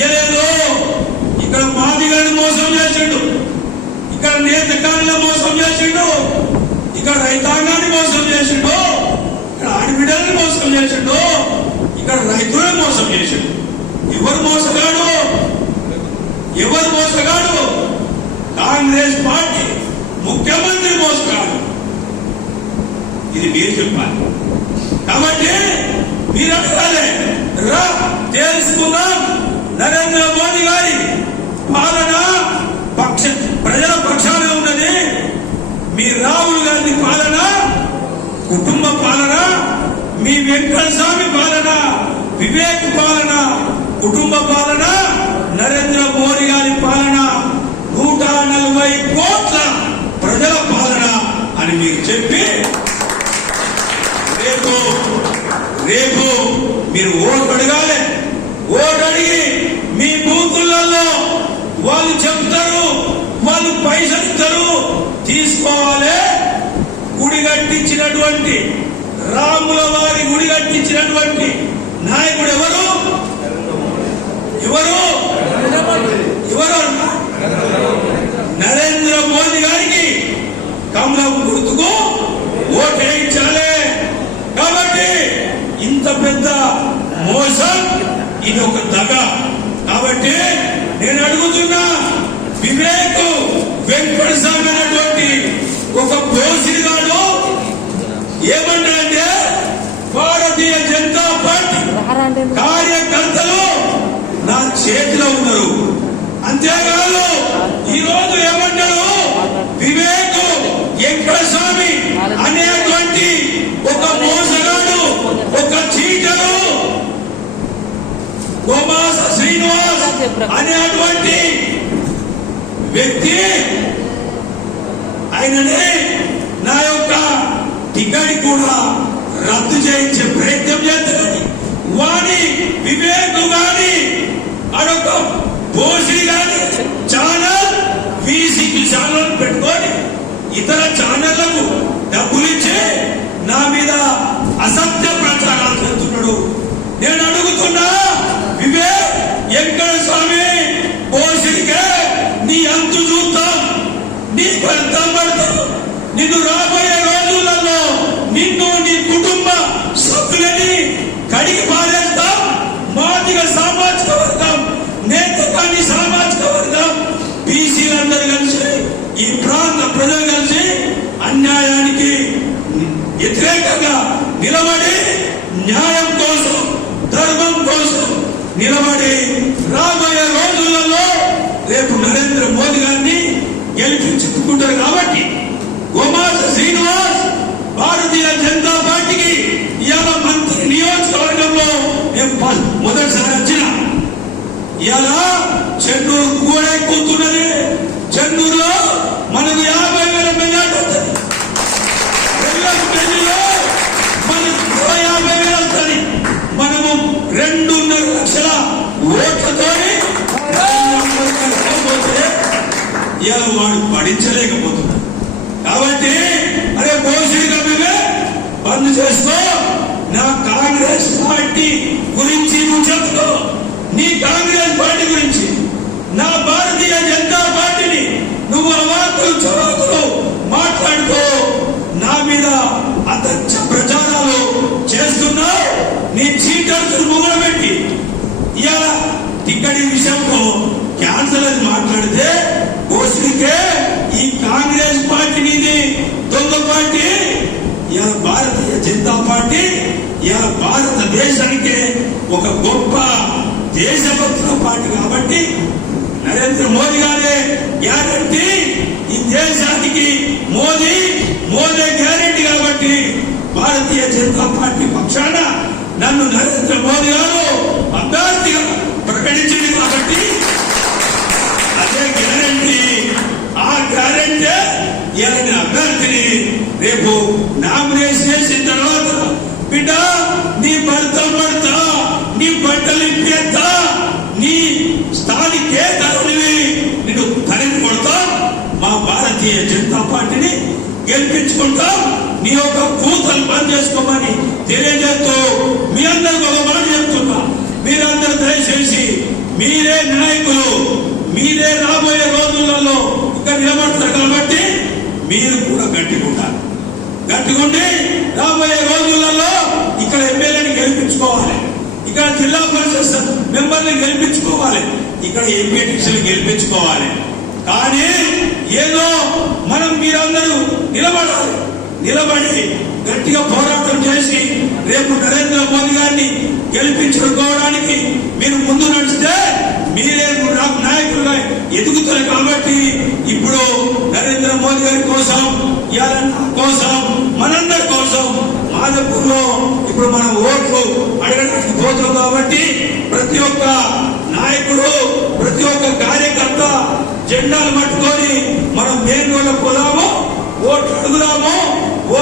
ఇయ్యలేదు. ఇక్కడ మాదిగలను మోసం చేసిండు, ఇక్కడ నేతకారులను మోసం చేసిండు, ఇక్కడ రైతాంగాన్ని మోసం చేసిండు, ఇక్కడ ఆడబిడ్డల్ని మోసం చేసిండు, ఇక్కడ రైతులను మోసం చేసిండు. ఎవరు మోసగాడు? ఎవరు మోసగాడు? కాంగ్రెస్ పార్టీ ముఖ్యమంత్రి మోసగాడు. ఇది మీరు చెప్పాలి. కాబట్టి మీరు అడగాలి, రా తెలుసుకుందాం. నరేంద్ర మోదీ గారి పాలన ప్రజల పక్షాన ఉన్నది. మీ రాహుల్ గాంధీ పాలన కుటుంబ పాలన, మీ వెంకట స్వామి పాలన వివేక్ పాలన కుటుంబ పాలన, నరేంద్ర మోదీ గారి పాలన 140 కోట్ల ప్రజల పాలన అని మీకు చెప్పి రేపు మీరు ఓటు అడగాలి. ఓటు అడిగి మీ బూతులలో వాళ్ళు చెప్తారు, వాళ్ళు పైసలు ఇస్తారు, తీసుకోవాలి. గుడి కట్టించినటువంటి రాముల వారి గుడి కట్టించినటువంటి నాయకుడు ఎవరు? ఎవరు? ఎవరు? నరేంద్ర మోదీ గారికి కమలం గుర్తుకు ఓటేయించాలి. కాబట్టి ఇంత పెద్ద మోసం, ఇది ఒక దగ. కాబట్టి నేను అడుగుతున్నా, వివేక్ వెంకట స్వామి అనేటువంటి ఒక పోసిగాడు ఏమంటారంటే, భారతీయ జనతా పార్టీ కార్యకర్తలు నా చేతిలో ఉన్నారు. అంతేకాదు ఈ రోజు ఏమంటారు, వివేక్ వెంకట స్వామి అనేటువంటి ఒక మోసగాడు, ఒక చీటరు, గోమాస శ్రీనివాస్ అనేటువంటి వ్యక్తి ఆయననే నా యొక్క టికెట్ కూడా రద్దు చేయించే ప్రయత్నం చేస్తుంది. వాణి వివేక్ గాని అడొక పోసి గాని ఛానల్ వీసీకి ఛానల్ పెట్టుకొని ఇతర ఛానళ్లకు డబ్బులు ఇచ్చి నా మీద అసత్య ప్రచారాలు చేస్తున్నాడు. నేను అడుగుతున్నా, వివేక్ వెంకట స్వామి పోసికే నీ అంతు చూస్తాం, నీకు ఎంత పడతాం. నిన్ను రాబోయే రోజులలో నిన్ను నీ కుటుంబ సభ్యులని కడిగి పారేస్తాం. మాదిగ సామాజిక వర్గం, నేతకాని సామాజిక వర్గం, బీసీలందరూ కలిసి, ఈ ప్రాంత ప్రజలు కలిసి అన్యాయానికి వ్యతిరేకంగా నిలబడి, న్యాయం కోసం, ధర్మం కోసం నిలబడి రాబోయే రోజులలో రేపు నరేంద్ర మోదీ గారిని గెలిపించుకుంటారు. కాబట్టి గోమాస శ్రీనివాస్ భారతీయ జనతా పార్టీకి ఇవాళ మంత్రి నియోజకవర్గంలో మేము మొదటిసారి వచ్చిన, ఇవాళ చెన్నూరు కూడా ఎక్కుతున్నది. చెన్నూరులో మనకు 50,000 మెజార్టీ వస్తుంది. ఢిల్లీలో మనకు 50,000 వస్తుంది. మనము 2.5 లక్షల ఓట్లతో ఇవాళ వాడు పడించలేకపోతున్నాడు. కాబట్టి అరే పోషణ కమిటీ బంద్ చేసుకో, నా కాంగ్రెస్ పార్టీ గురించి నువ్వు చెప్తూ, నీ కాంగ్రెస్ పార్టీ గురించి, నా భారతీయ జనతా పార్టీని నువ్వు అవాకులు చవాకులు మాట్లాడుతూ నా మీద అసత్య ప్రచారాలు చేస్తున్నావు. నీ చీటర్స్ ముగ్గురు పెట్టి ఇవాళ టికెట్ విషయంలో క్యాన్సల్ అని మాట్లాడితే పోషణకే ఈ కాంగ్రెస్ పార్టీ నీది దొంగ పార్టీ. ఇవాళ భారతీయ జనతా పార్టీ ఇవాళ భారతదేశానికి ఒక గొప్ప దేశభక్తుల పార్టీ. కాబట్టి నరేంద్ర మోదీ గారే గ్యారంటీ, ఈ దేశానికి మోదీ గ్యారంటీ. కాబట్టి భారతీయ జనతా పార్టీ పక్షాన నన్ను నరేంద్ర మోదీ గారు అభ్యర్థిగా ప్రకటించింది. కాబట్టి అదే గ్యారంటీ, ఆ గ్యారంటీ ఇలాంటి అభ్యర్థిని రేపు నామినేషన్ చేసిన తర్వాత, బిడ్డ నీ భర్త నీ బట్టలు ఇప్పేస్తా, నీ స్థానికేతరునివి, నిన్ను తరిమి కొడతాం. మా భారతీయ జనతా పార్టీని గెలిపించుకుంటాం. నీ యొక్క కూతలు బంద్ చేసుకోమని తెలియజేస్తూ మీ అందరికి ఒక మాట చెప్తున్నా, మీరందరూ దయచేసి మీరే గట్టిగుండి రాబోయే రోజులలో ఇక్కడ ఎమ్మెల్యేని గెలిపించుకోవాలి, ఇక్కడ జిల్లా పరిషత్ మెంబర్ని గెలిపించుకోవాలి, ఇక్కడ ఎంపీటీసీని గెలిపించుకోవాలి. కానీ ఏదో మనం మీరందరూ నిలబడి గట్టిగా పోరాటం చేసి రేపు నరేంద్ర మోదీ గారిని గెలిపించుకోవడానికి మీరు ముందు నడిస్తే మీరే నాయకులుగా ఎదుగుతారు. కాబట్టి ఇప్పుడు నరేంద్ర మోదీ గారి కోసం, కోసం